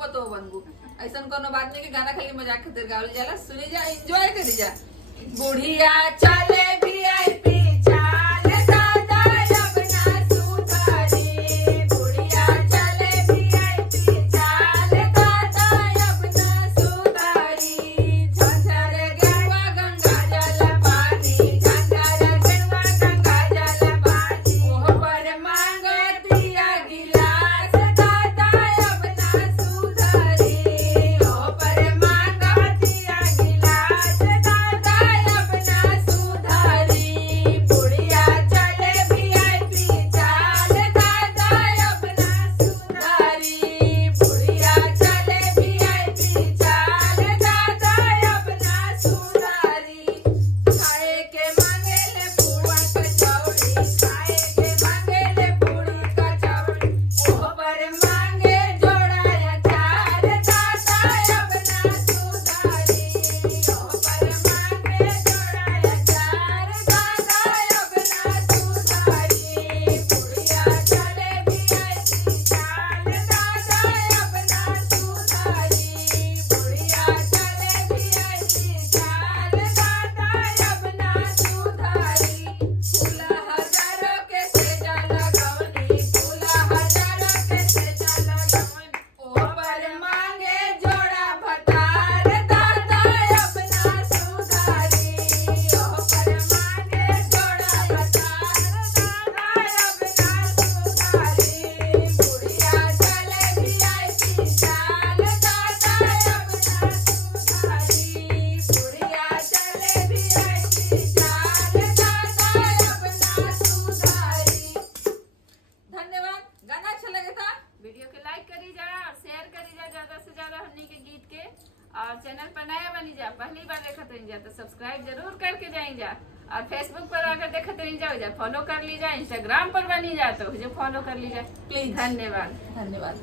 पतो बनबू। ऐसा कोनो बात नहीं कि गाना खाली मजाक खातिर गावल जाला। सुनी जा, एंजॉय करी जा। बुढ़िया चले वीआईपी चाल दादा अपना सुधारी। बुढ़िया चले वीआईपी चाल दादा अपना सुधारी। झंझर गंगा गंगा जल पानी, झंझर गंगा गंगा जल पानी। ओह पर मांगतिया गिलास दादा अपना सुधारी। ओह पर मांगतिया गिलास दादा अपना सुधारी। बुढ़िया चले वीआईपी चाल दादा अपना सुधारी। बुढ़िया चले वीआईपी चाल दादा अपना सुधारी। खाए के मांगेले पुआ कचौड़ी, खाए के मांगेले पूरी कचौड़ी। ओह पर मांगे जोड़ा अचार दादा अपना सुधारी। ओह पर मांगे जोड़ा अचार दादा अपना सुधारी। बुढ़िया चले वीआईपी चाल दादा अपना सुधारी। बुढ़िया चले वीआईपी चाल दादा अपना सुधारी। फूला हजारों के सेजा लगवनी, फूला हजारों के सेजा लगवनी। ओह पर मांगे जोड़ा भतार दादा अपना सुधारी। ओह पर मांगे जोड़ा भतार दादा अपना सुधारी। बुढ़िया चले वीआईपी चाल दादा अपना सुधारी। बुढ़िया चले वीआईपी चाल दादा अपना सुधारी। धन्यवाद। गाना अच्छा लगे था वीडियो के लाइक करी जा और शेयर करी जा ज्यादा से ज्यादा हमनी के गीत के। और चैनल पर नया बनी जा, पहली बार देखत रही जा तो सब्सक्राइब जरूर करके जाई जा। और फेसबुक पर अगर देखत रही जा फॉलो कर ली जा। इंस्टाग्राम पर बनी जा तो जो फॉलो कर ली जा। प्लीज। धन्यवाद। धन्यवाद।